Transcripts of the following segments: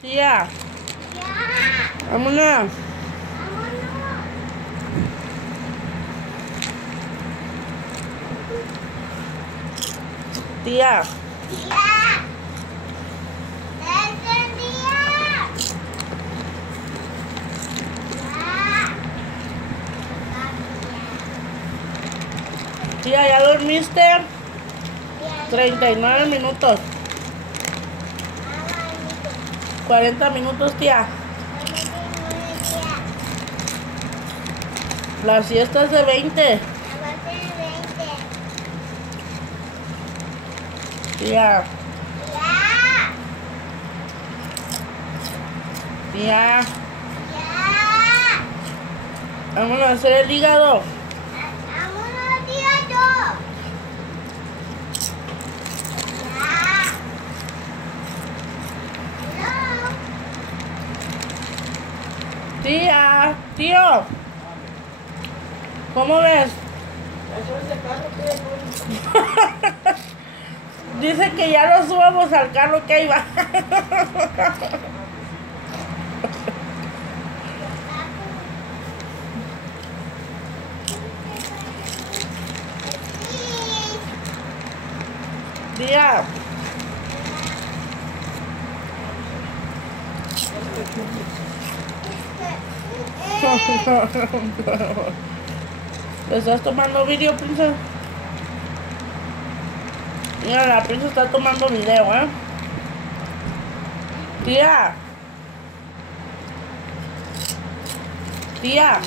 Tía, Ya, vámonos. vámonos. Tía, Ya, desde el día. tía, ¿ya dormiste? Ya, 39 minutos. 40 minutos, tía. La siesta es de 20. Tía, tía, vámonos a hacer el hígado. Tía, tío, ¿cómo ves? Dice que ya lo subamos al carro que ahí va. Tía, ¿le estás tomando video, princesa? Mira, la princesa está tomando video, ¿eh? Tía. Tía.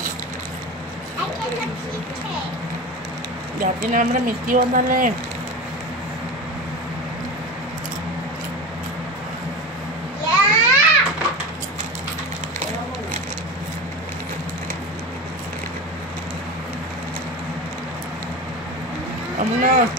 Ya tiene hambre mi tío, ándale. Vámonos.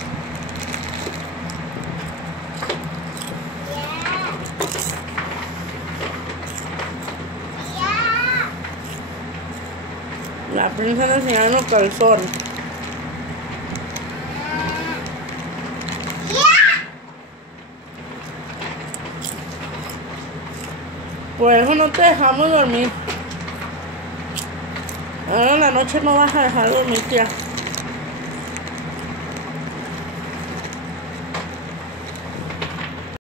La princesa enseñando el calzón. Por eso no te dejamos dormir. Ahora en la noche no vas a dejar dormir, tía.